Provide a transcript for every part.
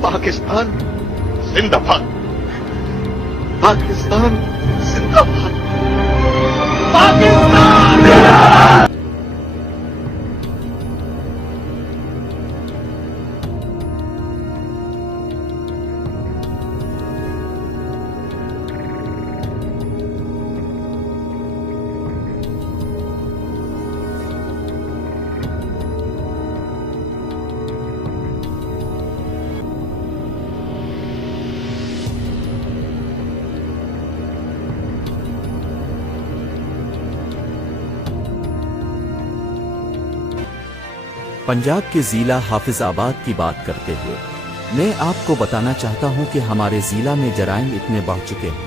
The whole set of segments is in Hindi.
पाकिस्तान जिंदाबाद, पाकिस्तान जिंदाबाद, पाकिस्तान। पंजाब के ज़िला हाफिज़ाबाद की बात करते हुए मैं आपको बताना चाहता हूं कि हमारे ज़िला में जराइम इतने बढ़ चुके हैं।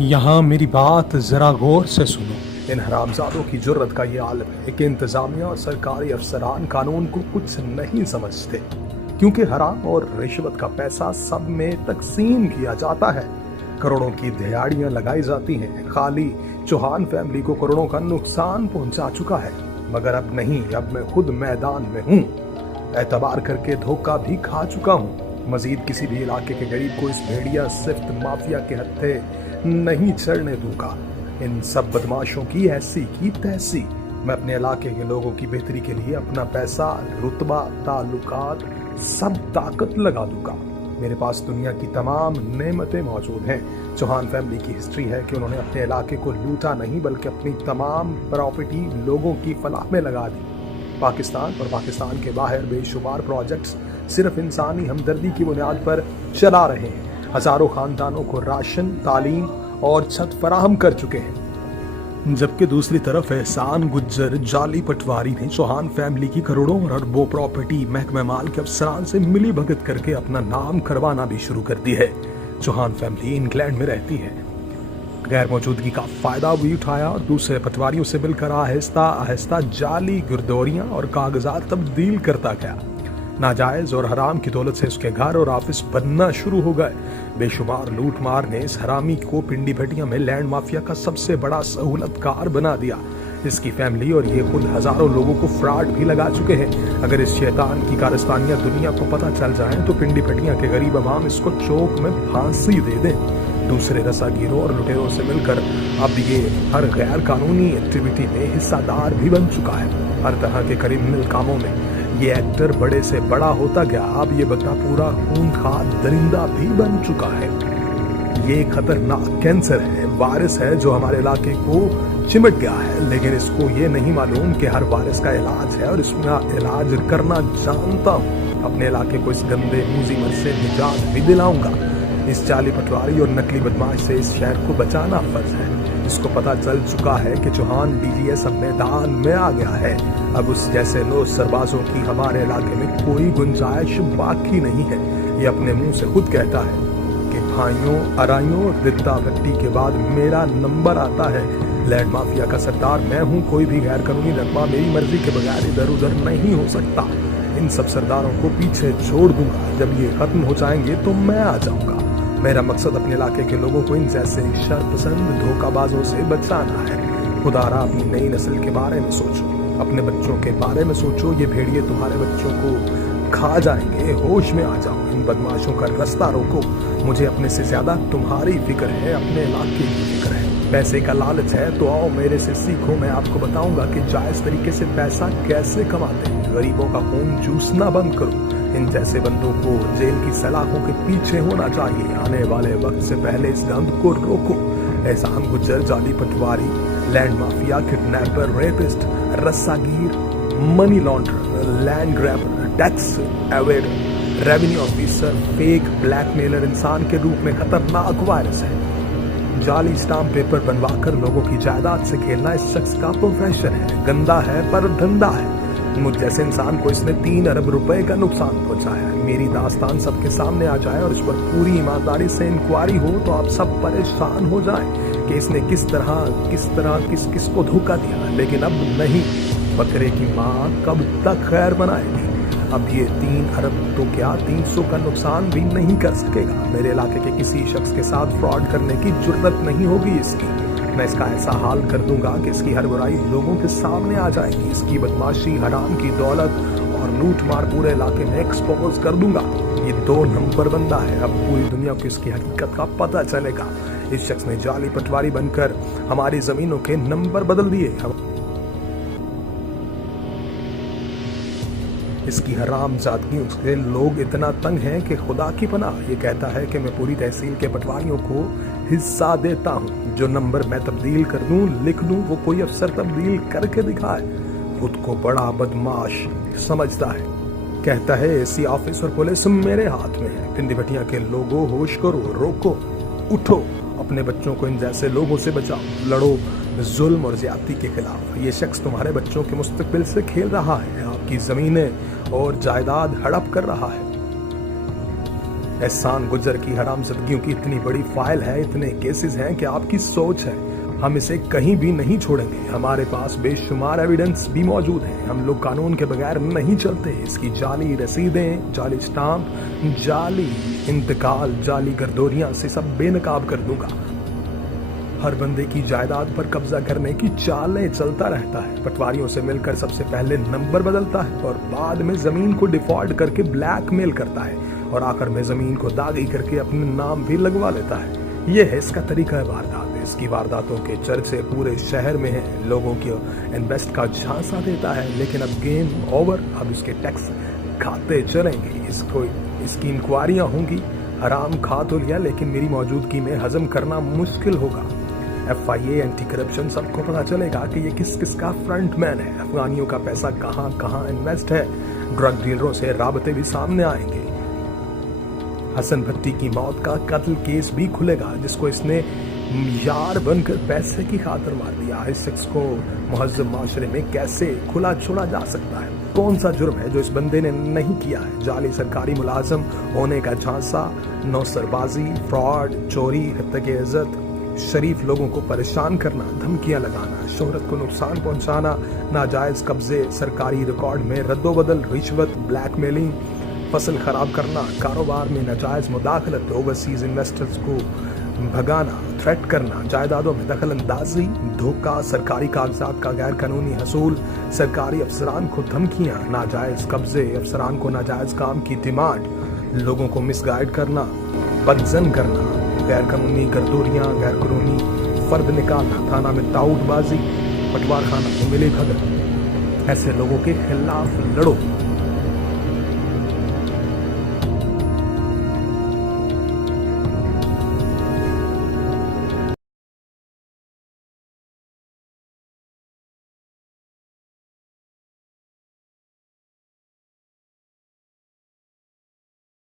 यहाँ मेरी बात जरा गौर से सुनो। इन हरामजादों की जुर्रत का ये आलम है कि इंतजामिया और सरकारी अफसरान कानून को कुछ नहीं समझते, क्योंकि हराम और रिश्वत का पैसा सब में तकसीम किया जाता है। करोड़ों की दिहाड़ियां लगाई जाती हैं। खाली चौहान फैमिली को करोड़ों का नुकसान पहुंचा चुका है, मगर अब नहीं, अब मैं खुद मैदान में हूं। एतबार करके धोखा भी खा चुका हूं। मजीद किसी भी इलाके के गरीब को इस भेड़िया सिफ्त माफिया के हत्थे नहीं चढ़ने दूंगा। इन सब बदमाशों की ऐसी की तैसी मैं अपने इलाके के लोगों की बेहतरी के लिए अपना पैसा, रुतबा, ताल्लुकात, सब ताकत लगा दूंगा। मेरे पास दुनिया की तमाम नेमतें मौजूद हैं। चौहान फैमिली की हिस्ट्री है कि उन्होंने अपने इलाके को लूटा नहीं, बल्कि अपनी तमाम प्रॉपर्टी लोगों की फलाह में लगा दी। पाकिस्तान और पाकिस्तान के बाहर बेशुमार प्रोजेक्ट्स सिर्फ इंसानी हमदर्दी की बुनियाद पर चला रहे हैं। हजारों खानदानों को राशन, तालीम और छत फराहम कर चुके हैं। जबकि दूसरी तरफ एहसान गुज्जर जाली पटवारी ने चौहान फैमिली की करोड़ों और अरबों प्रॉपर्टी महकमे माल के अफसरान से मिली भगत करके अपना नाम करवाना भी शुरू कर दी है। चौहान फैमिली इंग्लैंड में रहती है। गैर मौजूदगी का फायदा भी उठाया और दूसरे पटवारियों से मिलकर आहिस्ता आहिस्ता जाली गिरदौरियां और कागजात तब्दील करता गया। नाजायज और हराम की दौलत से उसके घर और ऑफिस बनना शुरू हो गए। बेशुमार लूट मार ने इस हरामी को पिंडी भटिया में लैंड माफिया का सबसे बड़ा सहूलतकार बना दिया। इसकी फैमिली और ये खुद हजारों लोगों को फ्रॉड भी लगा चुके हैं। अगर इस शैतान की कारस्तानियां दुनिया को पता चल जाएं तो पिंडी भटिया के गरीब अवाम इसको चौक में फांसी दे दें। दूसरे रसागिरों और लुटेरों से मिलकर अब ये हर गैर कानूनी एक्टिविटी में हिस्सादार भी बन चुका है। हर तरह के क्रिमिनल कामों में ये एक्टर बड़े से बड़ा होता गया। अब ये बंदा पूरा खूंखार दरिंदा भी बन चुका है। ये खतरनाक कैंसर है, वायरस है जो हमारे इलाके को चिमट गया है, लेकिन इसको ये नहीं मालूम कि हर वायरस का इलाज है और इसका इलाज करना जानता हूँ। अपने इलाके को इस गंदे मुजीमत से निजात भी दिलाऊंगा। इस जाली पटवारी और नकली बदमाश से इस शहर को बचाना फर्ज है। इसको पता चल चुका है कि चौहान डीजीएस अब मैदान में आ गया है। अब उस जैसे लो सरबाजों की हमारे इलाके में कोई गुंजाइश बाकी नहीं है। ये अपने मुंह से खुद कहता है कि भाइयों, अराइयों, दिद्दा भट्टी के बाद मेरा नंबर आता है। लैंड माफिया का सरदार मैं हूँ। कोई भी गैर कानूनी रकबा मेरी मर्जी के बगैर इधर उधर नहीं हो सकता। इन सब सरदारों को पीछे छोड़ दूंगा। जब ये खत्म हो जाएंगे तो मैं आ जाऊंगा। मेरा मकसद अपने इलाके के लोगों को इन जैसे शरपसंद धोखाबाजों से बचाना है। खुदारा अपनी नई नस्ल के बारे में सोचो, अपने बच्चों के बारे में सोचो। ये भेड़िए तुम्हारे बच्चों को खा जाएंगे। होश में आ जाओ, इन बदमाशों का रास्ता रोको। मुझे अपने से ज्यादा तुम्हारी फिक्र है, अपने इलाके की फिक्र है। पैसे का लालच है तो आओ मेरे से सीखो। मैं आपको बताऊंगा कि जायज तरीके से पैसा कैसे कमाते हैं। गरीबों का खून चूसना बंद करो। इन जैसे बंदों को जेल की सलाखों के पीछे होना चाहिए। आने वाले वक्त से पहले इस गंद को रोको। एहसान गुज्जर, जाली पटवारी, लैंड माफिया, किडनैपर, रेपिस्ट, रस्सागीर, money launderer, land grabber, tax evader, revenue officer, fake blackmailer इंसान के रूप में खतरनाक वायरस है। जाली स्टाम्प पेपर बनवाकर लोगों की जायदाद से खेलना इस शख्स का प्रोफेशन है। गंदा है पर धंधा है। मुझ जैसे इंसान को इसने 3 अरब रुपए का नुकसान पहुंचाया है। मेरी दास्तान सबके सामने आ जाए और इस पर पूरी ईमानदारी से इंक्वायरी हो तो आप सब परेशान हो जाएं कि इसने किस किस को धोखा दिया। लेकिन अब नहीं, बकरे की माँ कब तक खैर बनाएगी। अब ये 3 अरब तो क्या 300 का नुकसान भी नहीं कर सकेगा। मेरे इलाके के किसी शख्स के साथ फ्रॉड करने की जुर्रत नहीं होगी इसकी। मैं इसका ऐसा हाल कर दूंगा कि इसकी हर बुराई लोगों के सामने आ जाएगी। इसकी बदमाशी, हराम की दौलत और लूट मार पूरे इलाके में एक्सपोज कर दूंगा। ये 2 नंबर बंदा है। अब पूरी दुनिया को इसकी हकीकत का पता चलेगा। इस शख्स ने जाली पटवारी बनकर हमारी जमीनों के नंबर बदल दिए। इसकी हराम जादगियों से लोग इतना तंग हैं कि खुदा की पनाह। ये कहता है कि मैं पूरी तहसील के पटवारियों को हिस्सा देता हूँ। जो नंबर मैं तब्दील कर दूं, लिख दूं, वो कोई अफसर तब्दील करके दिखाए। खुद को बड़ा बदमाश समझता है। कहता है एसी ऑफिस और पुलिस मेरे हाथ में है। पिंडी भटिया के लोगों, होश करो, रोको, उठो, अपने बच्चों को इन जैसे लोगों से बचाओ, लड़ो जुल्म और ज्यादती के खिलाफ। ये शख्स तुम्हारे बच्चों के मुस्तकबिल से खेल रहा है, आपकी जमीनें और जायदाद हड़प कर रहा है। एहसान गुजर की हरामज़दगियों की इतनी बड़ी फाइल है, इतने केसेस हैं कि आपकी सोच है हम इसे कहीं भी नहीं छोड़ेंगे। हमारे पास बेशुमार एविडेंस भी मौजूद है। हम लोग कानून के बगैर नहीं चलते। इसकी जाली रसीदें, जाली स्टाम्प, जाली इंतकाल, जाली गर्दोरियां से सब बेनकाब कर दूंगा। हर बंदे की जायदाद पर कब्जा करने की चालें चलता रहता है। पटवारियों से मिलकर सबसे पहले नंबर बदलता है और बाद में जमीन को डिफॉल्ट करके ब्लैकमेल करता है और आखिर में जमीन को दागी करके अपने नाम भी लगवा लेता है। यह है इसका तरीका वारदात। इसकी वारदातों के चर्चे पूरे शहर में हैं। लोगों की इन्वेस्ट का झांसा देता है। लेकिन अब गेम ओवर। अब इसके टैक्स खाते चलेंगे। इसकी इंक्वायरियां होंगी। हराम खा तो लिया, लेकिन मेरी मौजूदगी में हजम करना मुश्किल होगा। FIA, एंटी करप्शन, सबको पता चलेगा कि ये किस किस का फ्रंटमैन है। अफगानियों का पैसा कहाँ कहाँ इन्वेस्ट है। ड्रग डीलरों से राबते भी सामने आएंगे। हसन भट्टी की मौत का कत्ल केस भी खुलेगा, जिसको इसने यार बनकर पैसे की खातिर मार दिया। इस शख्स को मुहज्जम माशरे में कैसे खुला छोड़ा जा सकता है? कौन सा जुर्म है जो इस बंदे ने नहीं किया है? जाली सरकारी मुलाजम होने का झांसा, नौसरबाजी, फ्रॉड, चोरी, हत्या इज्जत, शरीफ लोगों को परेशान करना, धमकियां लगाना, शोहरत को नुकसान पहुंचाना, नाजायज कब्जे, सरकारी रिकॉर्ड में रद्दोबदल, रिश्वत, ब्लैकमेलिंग, फसल खराब करना, कारोबार में नाजायज मुदाखलत, ओवरसीज इन्वेस्टर्स को भगाना, थ्रेट करना, जायदादों में दखल अंदाजी, धोखा, सरकारी कागजात का गैर कानूनी हसूल, सरकारी अफसरान को धमकियां, नाजायज कब्जे, अफसरान को नाजायज काम की डिमांड, लोगों को मिसगाइड करना, बदजन करना, गैर कानूनी गर्दोरियां, गैर कानूनी फर्द निकालना, थाना में ताउटबाजी, पटवार खाना में मिली भगत। ऐसे लोगों के खिलाफ लड़ो।